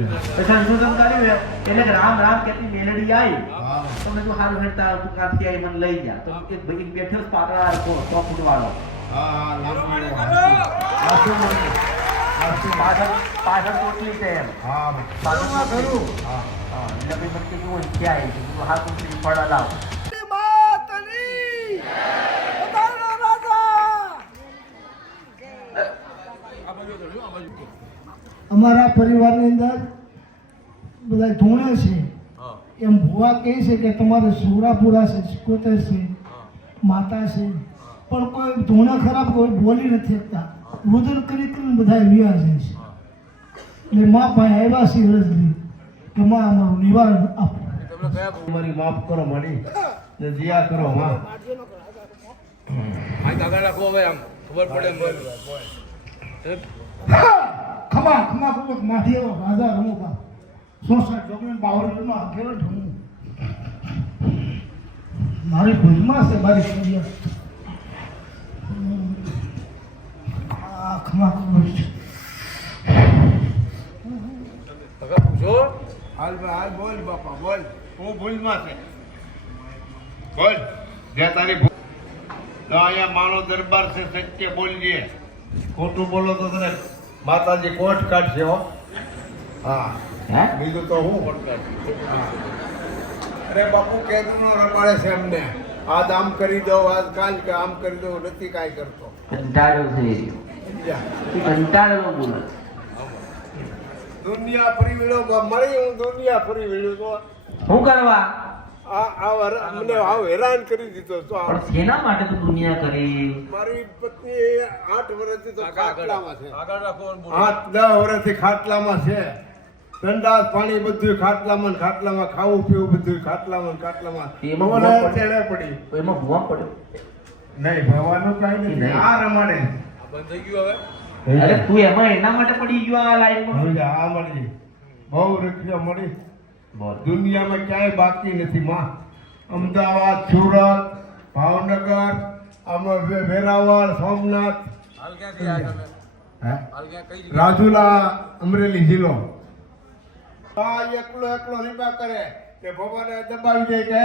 સંશોધન કર્યું હે, એટલે કે રામ રામ કહેતી મેલેડી આવી તો મેં કીધું હારું હેડતા તું કાંથી આવી મને લઈ ગયા તો એક ભાઈ બેઠો પાતળા હરખો, સો ફૂટ વાળો હા હા લાંબી વાત. હાથું મોટું. હાથું પાછળ પાછળ ટોટલી છે એમ. પાછળ. હા. હા, એટલે ભાઈ મને કીધું ક્યાં આવી? કીધું હાથ ઊંચી ફળ લાવ અમારા પરિવારની અંદર બધા ધૂણે છે. એમ ભુવા કહે છે કે તમારે સુરાપુરા છે સિકોતેર છે માતા છે. પણ કોઈ ધૂણે ખરાબ કોઈ બોલી નથી શકતા. રુદન કરી કરીને બધા વિયા જાય છે. એટલે મા પાસે આવ્યા છે રજની કે માં અમારું નિવારણ આપો. મારી માફ કરો મારી જીયા કરો માં આ કાકા રાખો હવે આમ. ખબર પડે ખમા ખમા કુબક માઢીઓ રાજા રમુકા સોસા ચોકલેટ બાવળમાં આગેલો ઢમું મારી ભૂલમાં છે મારી શરીર આ ખમા કુબક છે. પૂછો? હાલ હાલ બોલ બાપા બોલ. હું ભૂલમાં છે. બોલ. જે તારી ભૂલ અહીંયા માનો દરબાર છે સત્ય બોલજે. ખોટું બોલો તો તને માતાજી કોટ કાઢશે હો. હા. હે? બીજું તો હું? અરે બાપુ કેદું નો રમાડે છે અમને આજ આમ કરી દો આજ કાલ કે આમ કરી દો નથી કાંઈ કરતો. કંટાળો થઈ ગયો? કંટાળો બોલે. દુનિયા ફરી વળ્યો મળી હું દુનિયા ફરી વળ્યો તો. શું કરવા? મને આવ હેરાન કરી દીધો તો શેના માટે તું દુનિયા કરી? મારી પત્ની આઠ વર્ષથી તો ખાટલામાં છે. આઠ દસ વર્ષથી ખાટલામાં છે. સંડાસ પાણી બધું ખાટલામાં ખાટલામાં ખાવું પીવું બધું ખાટલામાં ખાટલામાં. મને પડી? એમાં ભૂવા પડ્યો નહીં ભવાનું કાંઈ નહીં. આ રમાડે. બંધ થઈ ગયું હવે? અરે તું એમાં એના માટે પડી ગયો આ લાઈનમાં હવે આ મળી. બહુ રૂપિયા મળી. દુનિયામાં ક્યાંય બાકી નથી માં. અમદાવાદ સુરત ભાવનગર વેરાવળ સોમનાથ? રાજુલા અમરેલી જિલ્લો. આ એકલો એકલો રીબા કરે કે ભગવાને દબાવી દે કે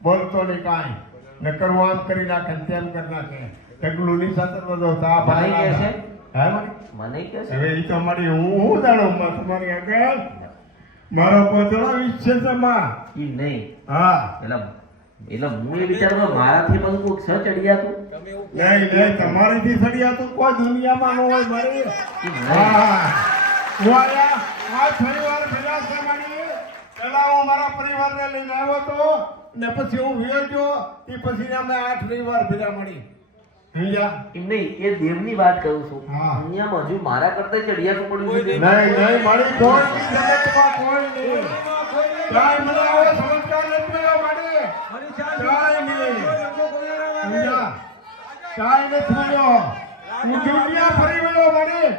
બોલતો નહીં કાંઈ. ને કરવું આમ કરી નાખે તેમ કરી નાખે. ઢગલું નહીં સાથે બધો આ ભાઈ કે છે? હે મને? મને કે છે? હવે એ તો મારી હું હું જાણું તમારી આગળ? મારો પોતળો ઈચ્છે છે માં ઈ નહીં. હા. એટલે એટલે હું એ વિચારમાં મારાથી બધું કોઈક સ તું તમે નહીં નહીં તમારીથી સળિયા તો કોઈ દુનિયામાં ન હોય મારી. હા. હું આયા આ પરિવાર ભેગા છે મારી પેલા હું મારા પરિવારને લઈને આવ્યો તો ને પછી હું વિયો ગયો એ પછી અમે આઠ રવિવાર ભેગા મળી. એમ નહીં એ દેવની વાત કરું છું. હા. હજુ મારા કરતા ચડિયા તો પડ્યું નહીં નહીં મારી કોઈ જગતમાં નહીં. કાંઈ મને આવો સંસ્કાર નથી મળ્યો મારી કાંઈ નહીં. સમજ્યા નથી મળ્યો હું દુનિયા ફરી મળ્યો મારી.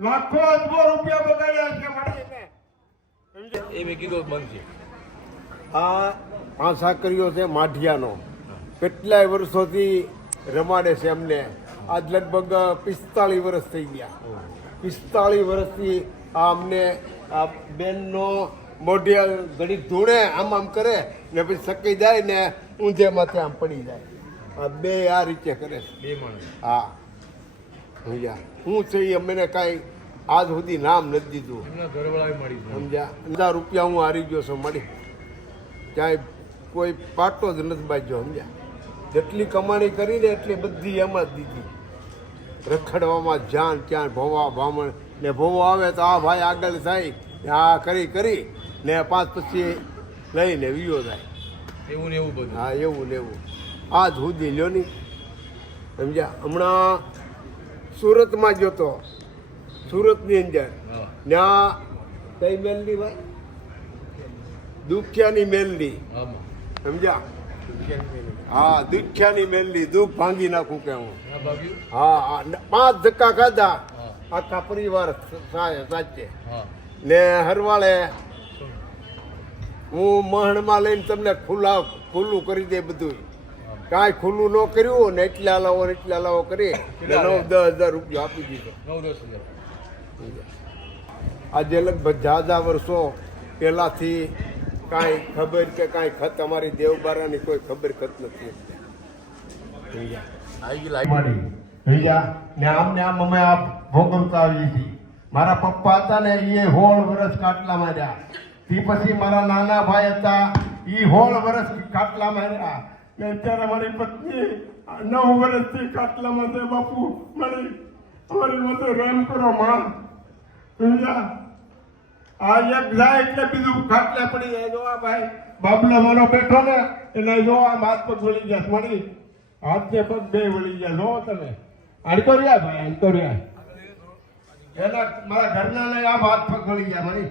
લાખો અજબો રૂપિયા બગાડ્યા છે મારી. એ મેં કીધું બંધ છે. આ પાંચ સાકરીઓ છે માઢિયાનો. કેટલાય વર્ષોથી રમાડે છે અમને આજ લગભગ પિસ્તાળીસ વર્ષ થઈ ગયા. પિસ્તાળીસ વર્ષથી આ અમને આ બેનનો મોઢિયા ઘડી ધૂણે આમ આમ કરે ને પછી સકી જાય ને ઊંધે માથે આમ પડી જાય. આ બે આ રીતે કરે છે. બે માણસ. હા. સમજ્યા? હું છે એ અમને કાંઈ આજ સુધી નામ નથી દીધું. એમના. સમજ્યા? હજાર રૂપિયા હું હારી ગયો છું મળી. ક્યાંય કોઈ પાટો જ નથી બાજ્યો સમજ્યા? જેટલી કમાણી કરીને એટલી બધી એમાં જ દીધી. રખડવામાં જાન ક્યાં ભોવા ભામણ ને ભોવો આવે તો આ ભાઈ આગળ થાય ને આ કરી કરી ને પાંચ પછી લઈને વિયો થાય એવું ને એવું બધું. હા એવું ને એવું. આ જ હુદી લ્યો ની. સમજ્યા? હમણાં સુરતમાં ગયો તો. સુરતની અંદર. ત્યાં કઈ મેલડી ભાઈ? દુખ્યાની આમાં. સમજ્યા? હા દુખ્યાની મેલડી દુઃખ ભાંગી નાખું કે હું. હા પાંચ ધક્કા ખાધા. આખા પરિવાર સાચે. ને હરવાળે હું મહણમાં લઈને તમને ખુલ્લા ખુલ્લું કરી દે બધું કાંઈ ખુલ્લું ન કર્યું ને એટલા લાવો એટલા લાવો કરી નવ દસ હજાર રૂપિયા આપી દીધો. નવ દસ હજાર. આજે લગભગ ઝાઝા વર્ષો પહેલાંથી કાંઈ ખબર કે કાંઈ ખત અમારી દેવબારાની કોઈ ખબર ખત નથી. ને આમ ને આમ અમે આ ભોગવતા આવી છીએ. મારા પપ્પા હતા ને એ હોળ વર્ષ કાટલા માર્યા. તે પછી મારા નાના ભાઈ હતા એ હોળ વર્ષ કાટલા માર્યા. ને અત્યારે મારી પત્ની નવ વર્ષથી કાટલામાં છે બાપુ મારી અમારી મતે રેમ કરો માં. સમજ્યા આ એક જાય એટલે બીજું ખાટલે પડી જાય. જો આ ભાઈ બાબલો મારો બેઠો ને એટલે જો આમ હાથ પગ વળી જશે મળી હાથ ને પગ બે વળી જાય જો તમે. આડકો રહ્યા ભાઈ આડકો રહ્યા. એના મારા ઘરના લઈ આમ હાથ પગ વળી જાય મળી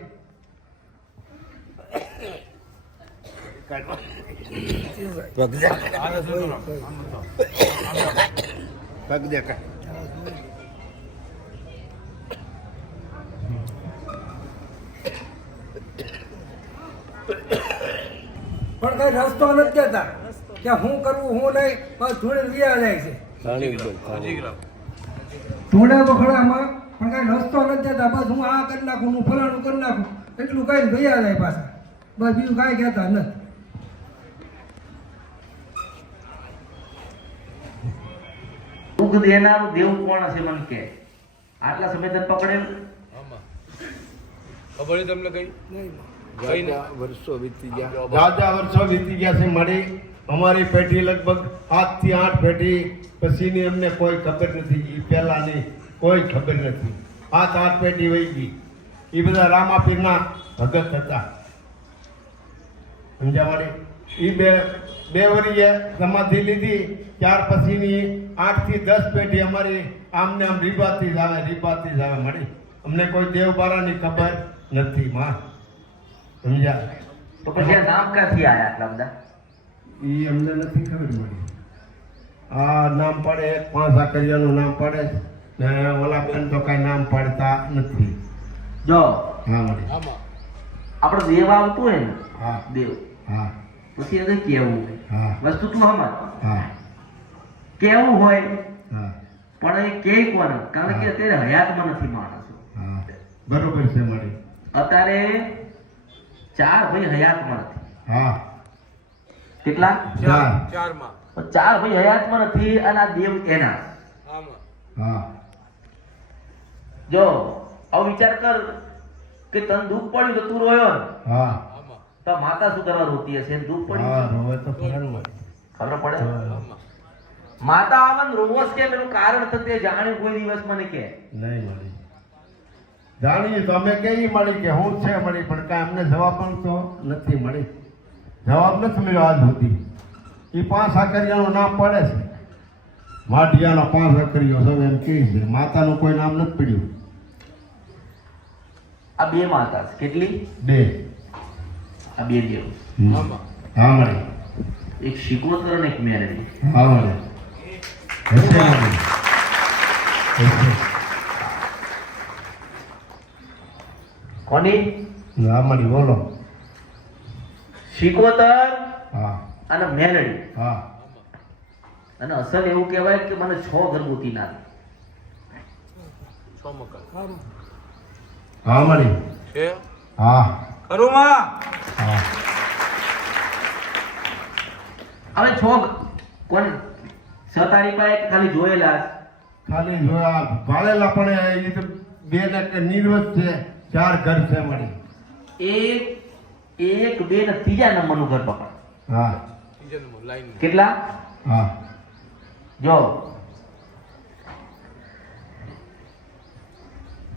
પગ દેખાય પણ કઈ રસ્તો નથી કેતા કે હું કરવું હું નહીં બસ ધૂળે લીયા જાય છે. ધૂળે વખડામાં પણ કઈ રસ્તો નથી કેતા બસ હું આ કરી નાખું હું ફલાણું કરી નાખું. એટલું કઈ ભૈયા જાય પાછા. બસ બીજું કાંઈ કહેતા નથી. દુઃખ દેનાર દેવ કોણ હશે મને કે? આટલા સમય તને પકડેલ? આમાં. ખબર તમને કઈ? નહીં વર્ષો વીતી ગયા. જાજા વર્ષો વીતી ગયા છે. મારી અમારી પેઢી લગભગ સાતથી આઠ પેઢી પછીની અમને કોઈ ખબર નથી. એ પહેલાંની કોઈ ખબર નથી. સાત આઠ પેઢી વહી ગઈ. એ બધા રામાપીરના ભગત હતા. સમજ્યા મારી? એ બે બે વરીએ સમાધિ લીધી. ત્યાર પછીની આઠથી દસ પેઢી અમારી આમને આમ રીબાથી જ આવે રીબાથી જ આવે. મળી અમને કોઈ દેવબારાની ખબર નથી માં. સમજ્યા તો પછી નામ ક્યાંથી આવ્યા આટલા બધા? એ અમને નથી ખબર મળી. આ નામ પડે પાંચ આકરિયાનું નામ પડે ને ઓલા બેન તો કાંઈ નામ પાડતા નથી. જો હા મળી આમાં. દેવ આવતું હોય ને હા. દેવ હા. પછી એને કેવું હા. વસ્તુ તું સમજ હા. કેવું હોય હા. પણ એ કે કોને કારણ કે અત્યારે હયાતમાં નથી માણસો. બરોબર છે મળી અત્યારે ચાર ભાઈ હયાતમાં નથી. હા. કેટલા? ચાર. ચાર ચાર ભાઈ હયાતમાં નથી અને આ દેવ એના. હા. જો આવો વિચાર કર કે તને દુઃખ પડ્યું તો તું રોયો હા. તો માતા શું કરવા રોતી હશે? દુઃખ હા પડ્યું રોવે તો ખરું ખબર પડે? માતા આવન રોવસ કેમ એનું કારણ થતું જાણ્યું કોઈ દિવસ મને કે. નહીં મળી. જાણીએ તો અમે કઈ મળી કે હું છે મળી પણ કાંઈ અમને જવાબ પણ તો નથી મળી. જવાબ નથી મળ્યો આજ સુધી. એ પાંચ આકરિયાનું નામ પડે છે. માઢિયાનો પાંચ આકરિયો સૌ એમ કહે છે. માતાનું કોઈ નામ નથી પડ્યું. આ બે માતા છે. કેટલી? બે. આ બે દેવ. હા મળે. એક શિકોતર અને એક મેરડી. હા મળી હશે મળી હશે. કોની? હા મળી બોલો. શીકોતર હા. અને મેરડી હા. અને અસલ એવું કહેવાય કે મને છ ગર્ભવતી ના છ મકર હા મળી છે? હા. ખરું માં હા. હવે છ કોણ? સતારી પાસે ખાલી જોયેલા. ખાલી જોયા. ભાળેલા પણ એ બે ને નિર્વત છે. ચાર ઘર ફેમિલી એક એક બે ને ત્રીજા નંબરનું ઘર પકડ. હા. ત્રીજા નંબર લાઈન કેટલા? હા. જો.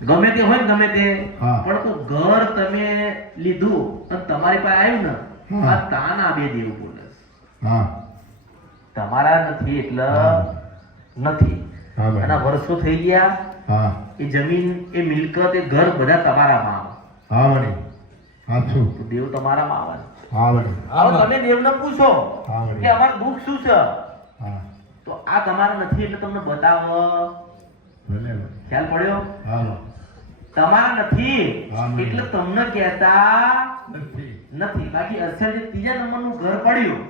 ગમે તે હોય ને ગમે તે. પણ તો ઘર તમે લીધું અને તમારી પાસે આવ્યું ને તાન આ તાના બે દેવું બોલે. તમારા નથી એટલે નથી. એના અને વર્ષો થઈ ગયા. હા. એ જમીન એ મિલકત એ ઘર બધા તમારામાં આવે. હા મળી સાચું દેવ તમારામાં આવે. હા મળી હવે તમે દેવને પૂછો હા. કે અમારું દુઃખ શું છે? હા. તો આ તમારા નથી એટલે તમને બતાવો. ખ્યાલ પડ્યો? હા તમારા નથી એટલે તમને કહેતા નથી. નથી. બાકી અસર જે ત્રીજા નંબરનું ઘર પડ્યું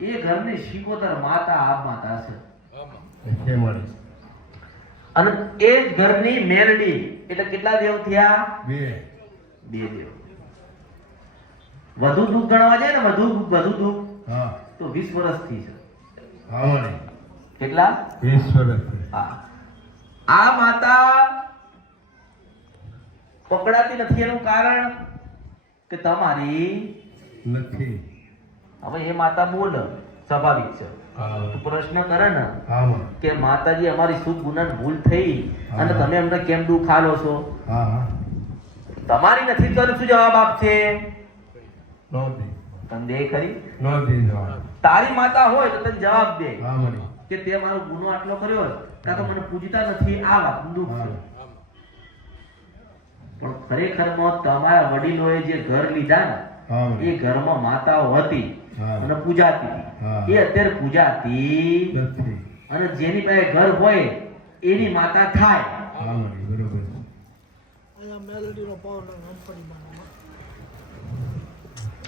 એ ઘરની શિકોતર માતા આપ માતા છે. આમાં છે? મળી અને એ જ ઘરની મેલડી એટલે કેટલા દેવ થયા? બે. બે દેવ. વધુ દુઃખ ગણવા જાય ને વધુ વધુ દુઃખ હા. તો વીસ વર્ષથી છે હા કેટલા? વીસ વર્ષથી હા. આ માતા પકડાતી નથી એનું કારણ કે તમારી નથી. હવે એ માતા બોલ. સ્વાભાવિક છે. તું પ્રશ્ન કરે ને કે માતાજી અમારી શું ગુના ભૂલ થઈ અને તમે અમને કેમ દુઃખ આલો છો? તમારી નથી તો શું જવાબ આપશે? દે ખરી? તારી માતા હોય તો તને જવાબ દે. કે તે મારો ગુનો આટલો કર્યો હોય કાં તો મને પૂજતા નથી આ વાત દુઃખ પણ ખરેખરમાં તમારા વડીલોએ જે ઘર લીધા ને એ ઘરમાં માતાઓ હતી. અને પૂજાતી હતી એ અત્યારે પૂજાતી અને જેની પાસે ઘર હોય એની માતા થાય.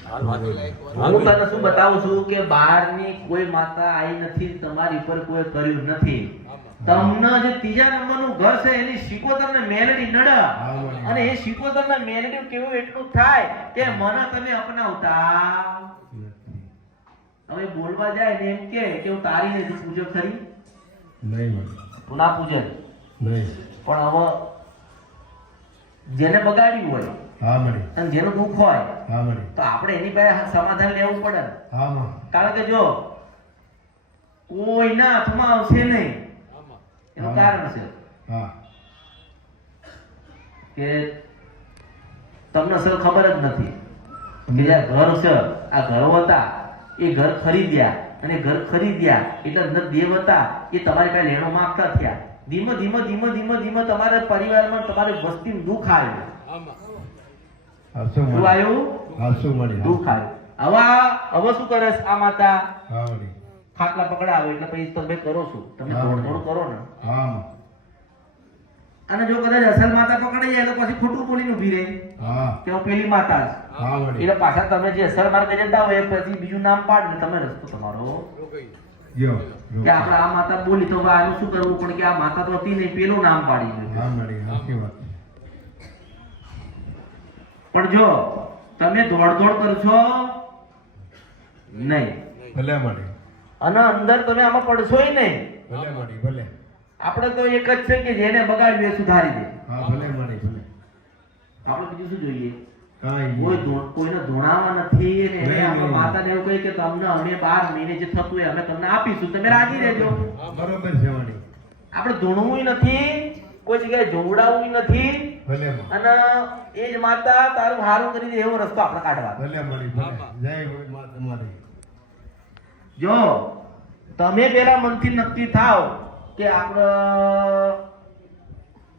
હા તને શું બતાવું છું કે બહારની કોઈ માતા આવી નથી તમારી પર કોઈ કર્યું નથી. તમને જે ત્રીજા નંબરનું ઘર છે એની શિકોતર ને મેલડી નડ. અને એ શિકોતર ને મેલડી કેવું એટલું થાય કે મને તમે અપનાવતા. હવે બોલવા જાય ને એમ કે કે હું તારી ને પૂજો ખરી નહીં તું ના પૂજે? નહીં. પણ હવે જેને બગાડ્યું હોય હા વળી અને જેનું દુઃખ હોય હા વળી તો આપણે એની પાસે સમાધાન લેવું પડે. હા માં. કારણ કે જો કોઈના હાથમાં આવશે નહીં. એનું કારણ છે હા. કે તમને સર ખબર જ નથી. કે ઘર છે આ ઘરો હતા એ ઘર ખરીદ્યા અને ઘર ખરીદ્યા એટલે અંદર દેવ હતા એ તમારી પાસે લેણો માગતા થયા. ધીમે ધીમે ધીમે ધીમે ધીમે તમારા પરિવારમાં તમારે વસ્તી દુઃખ આવ્યું. દુઃખ આવ્યું. હવે હવે શું કરે આ માતા? ખાટલા પકડાવે એટલે પછી તમે કરો છો. તમે. થોડું થોડું કરો ને. હા. અને જો કદાચ અસલ માતા પકડાઈ જાય તો પછી ખોટું બોલીને ઊભી રહે. કે હું પેલી માતા જ. એટલે પાછા તમે જે અસલ માર્ગે જતા હોય પછી બીજું નામ પાડ ને તમે રસ્તો તમારો. કે આપણે આ માતા બોલી તો આનું શું કરવું? પણ કે આ માતા તો હતી નહીં પેલું નામ પાડી પણ જો તમે દોડ દોડ કરશો નહીં. ભલે અને અંદર તમે આમાં પડશોય નહીં. ભલે ભલે. આપણે તો એક જ છે કે જેને બગાડ્યું એ સુધારી દે. હા ભલે મને ભલે. આપણે બીજું શું જોઈએ? કોઈ કોઈને ધોણાવા નથી ને આપણે માતાને એવું કહી કે તમને અમે બાર મહિને જે થતું હોય અમે તમને આપીશું. તમે રાજી રહેજો. બરોબર છે આપણે ધોણવું નથી કોઈ જગ્યાએ જોવડાવવું નથી. ભલે અને એ જ માતા તારું હારું કરી દે એવો રસ્તો આપણે કાઢવા ભલે મળી જય હો મા જો તમે પેલા મનથી નક્કી થાવ કે આપણે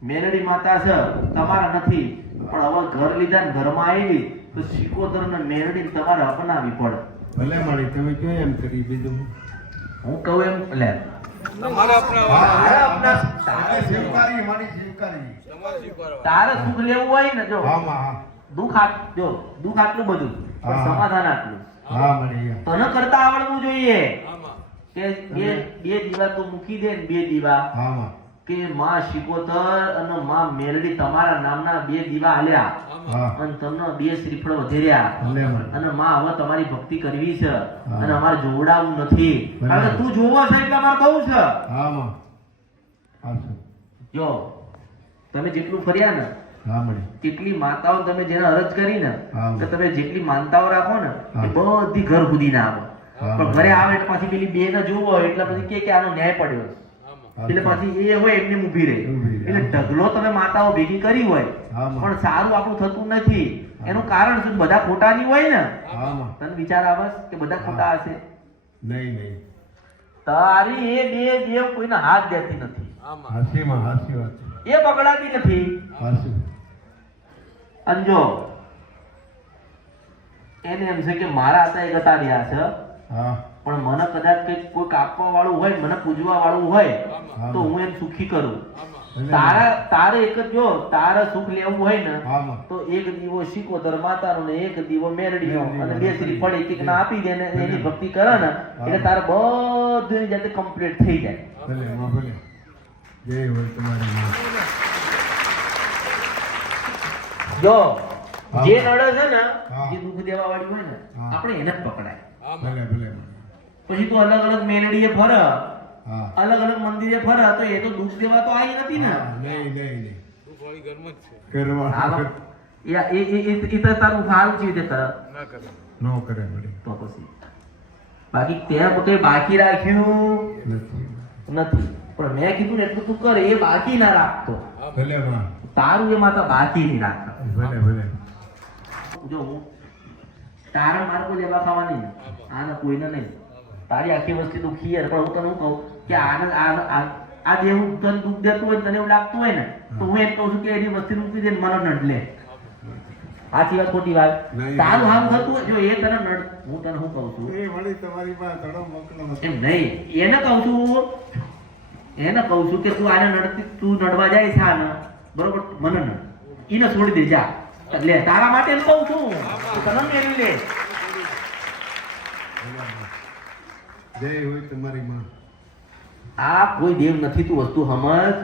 મેલડી માતા છે તમારા નથી. પણ હવે ઘર લીધા ને ઘરમાં આવી તો સિકોદર ને મેલડી તમારે અપનાવી પડે. ભલે મળી તમે કયો એમ કરી બીજું હું કહું એમ લે. તારે મારી સુખ લેવું હોય ને જો. હા માં હા. દુઃખ જો દુઃખ આટલું બધું સમાધાન આટલું. તને કરતા આવડવું જોઈએ. કે બે બે દીવા તો મૂકી દે ને બે દીવા. હા કે માં શિકોતર અને માં મેરડી તમારા નામના બે દીવા આલ્યા. અને તમને બે શ્રીફળ વધેર્યા. અને માં હવે તમારી ભક્તિ કરવી છે. અને અમારે જોવડાવું નથી. કારણ કે તું જોવો છે એટલે અમારે બહુ છે. જો તમે જેટલું ફર્યા ને કેટલી માતાઓ તમે જેને અરજ કરી ને કે તમે જેટલી માનતાઓ રાખો ને એ બધી ઘર સુધી ના આવે. પણ ઘરે આવે એટલે પછી પેલી બે ને જુઓ એટલે પછી કે કે આનો ન્યાય પડ્યો. એટલે પછી એ હોય એમને ઊભી રહે. એટલે ઢગલો તમે માતાઓ ભેગી કરી હોય પણ સારું આપણું થતું નથી. એનું કારણ શું? બધા ખોટાની હોય ને? તને વિચાર આવે કે બધા ખોટા હશે? નહીં નહીં. તારી એ બે દેવ કોઈને હાથ દેતી નથી. આમાં હાસી વાત એ બગડાતી નથી. હાસી. અને જો એને એમ છે કે મારા હતા એ ગતા રહ્યા છે પણ મને કદાચ કંઈક કોઈ કાપવા વાળું હોય મને પૂજવા વાળું હોય તો હું. એમ સુખી કરું. તારા તારે એક જ જો તારે સુખ લેવું હોય ને તો એક દીવો શીખો માતાનો ને એક દીવો મેરડીનો. અને બે શ્રી ફળ એક એક ના આપી દે ને એની ભક્તિ કરે ને એટલે તારે બધું જાતે કમ્પ્લીટ થઈ જાય. હોય તમારી જો જે નડે છે ને. જે દુઃખ દેવા વાળી હોય ને આપણે એને જ પકડાય. ભલે ભલે પછી તો અલગ અલગ મેલડીએ ફર હા. અલગ અલગ મંદિરે ફર તો એ તો દુઃખ દેવા તો આવી નથી ને. નહીં નહીં. એ એ એ એ- એ બાકી ત્યાં પોતે બાકી રાખ્યું નથી. નથી. પણ મેં કીધું એટલું તું કર એ બાકી ના રાખતો. ભલે તારું એ માતા બાકી નહીં રાખતો. ભલે ભલે. જો હું તારા મારે કોઈ લેવા ખાવાની આને કોઈને નહીં. તારી આખી વસ્તી દુખી યાર પણ હું તને કહું? કે આને આ જે હું તને દુઃખ દેતું હોય તને એવું લાગતું હોય ને તો હું એમ કહું છું કે એની વસ્તી દુખી દે મને નડલે આથી વાત ખોટી વાત. તારું હાલ થતું હોય જો એ તને નડ હું તને શું કહું છું? એ વળી તમારી પાસે એમ નહીં. એને કહું છું એને કહું છું કે તું આને નડતી તું નડવા જાય છે આને. બરોબર? મને નડ. એને છોડી દે જા. એટલે તારા માટે કહું છું. તને મેળવી લે. જય હોય તમારી માં. આ કોઈ દેવ નથી તું વસ્તુ સમજ.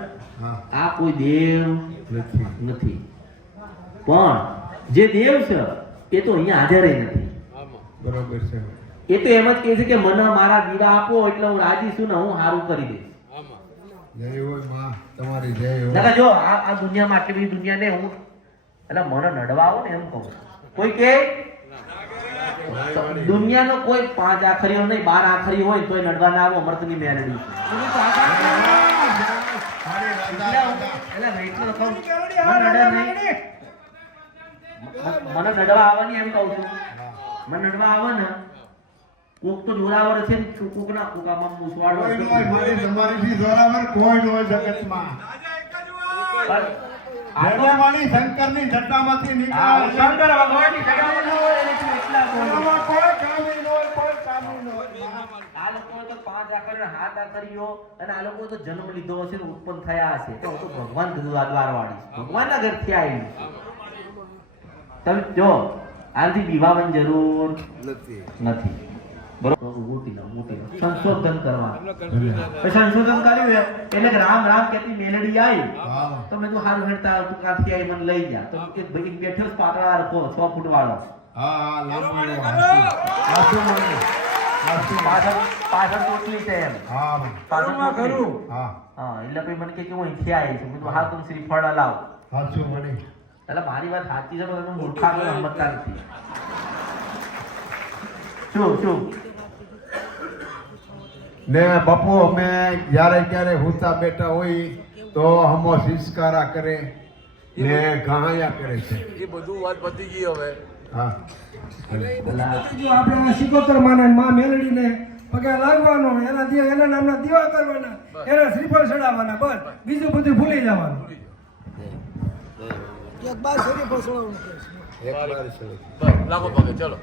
હા. આ કોઈ દેવ નથી. નથી. પણ જે દેવ છે એ તો અહીંયા હાજર નથી. બરાબર છે. એ તો એમ જ કહે છે કે મને મારા દીવા આપો એટલે હું રાજી છું ને હું સારું કરી દઈશ. જય હોયમાં તમારી જય હોય. જો આ આ દુનિયામાં આટલી બધી દુનિયાને હું એટલે મને નડવા આવો ને એમ કહું કોઈ કે? દુનિયાનો કોઈ પાંચ આખરીઓ નહીં બાર આખરી હોય તોય નડવા ના આવો મર્દની મેરડી મને નડવા આવવાની એમ કહું છું. મને નડવા આવે ને કોક તો જોરાવર છે ને કોક ના કોક આમાં મુસવાડ હોય, તમારી જોરાવર કોઈ હોય જગતમાં. જગતમાની શંકરની જટામાંથી નીકળ્યા શંકર ભગવાનની જટામાંથી હોય એટલે તું એકલા કોઈ કામી ન હોય કોઈ કામી ન હોય. આ તો પાંચ આખરીઓ હાથ આખરીઓ અને આ લોકો તો જન્મ લીધો હશે ને ઉત્પન્ન થયા હશે. તો તો ભગવાન દ્વારવાળી ભગવાનના ઘરથી આવેલી તમે જો આનાથી વિવાહની જરૂર નથી. નથી. સંશોધન કરવા તમને કન્ફ્યુઝ ના. પછી થાય. સંશોધન કર્યું એટલે રામ રામ કેતી મેલડી આવી તો મેં તો હારું હેડતા તું કાંથી આવી મને લઈ જા. તો કે ભાઈ બેઠો પાતળા રખો છ ફૂટ વાળો. હા હા લાંબુ એવો હાથું. હાથું મને. હાથું પાછળ પાછળ છે એમ. હા પાછળ હા. હા એટલે પછી મને કે કે હું અહીંથી આવી છું. મેં હા તું શ્રીફળ લાવ. હાચું મળી એટલે મારી વાત સાચી છે પણ તમે નથી. શું શું? ને બપો અમે જ્યારે ક્યારે હુતા બેઠા હોય તો હમો સિસ્કારા કરે ને ઘાયા કરે છે. એ બધું વાત પતી ગઈ હવે. હા. જો આપણે સિકોતર માના માં મેલડીને પગે લાગવાનો એના દી એના નામના દીવા કરવાના એના શ્રીફળ ચડાવવાના બસ. બીજું બધું ભૂલી જવાનું. એક લાગો પગે ચલો.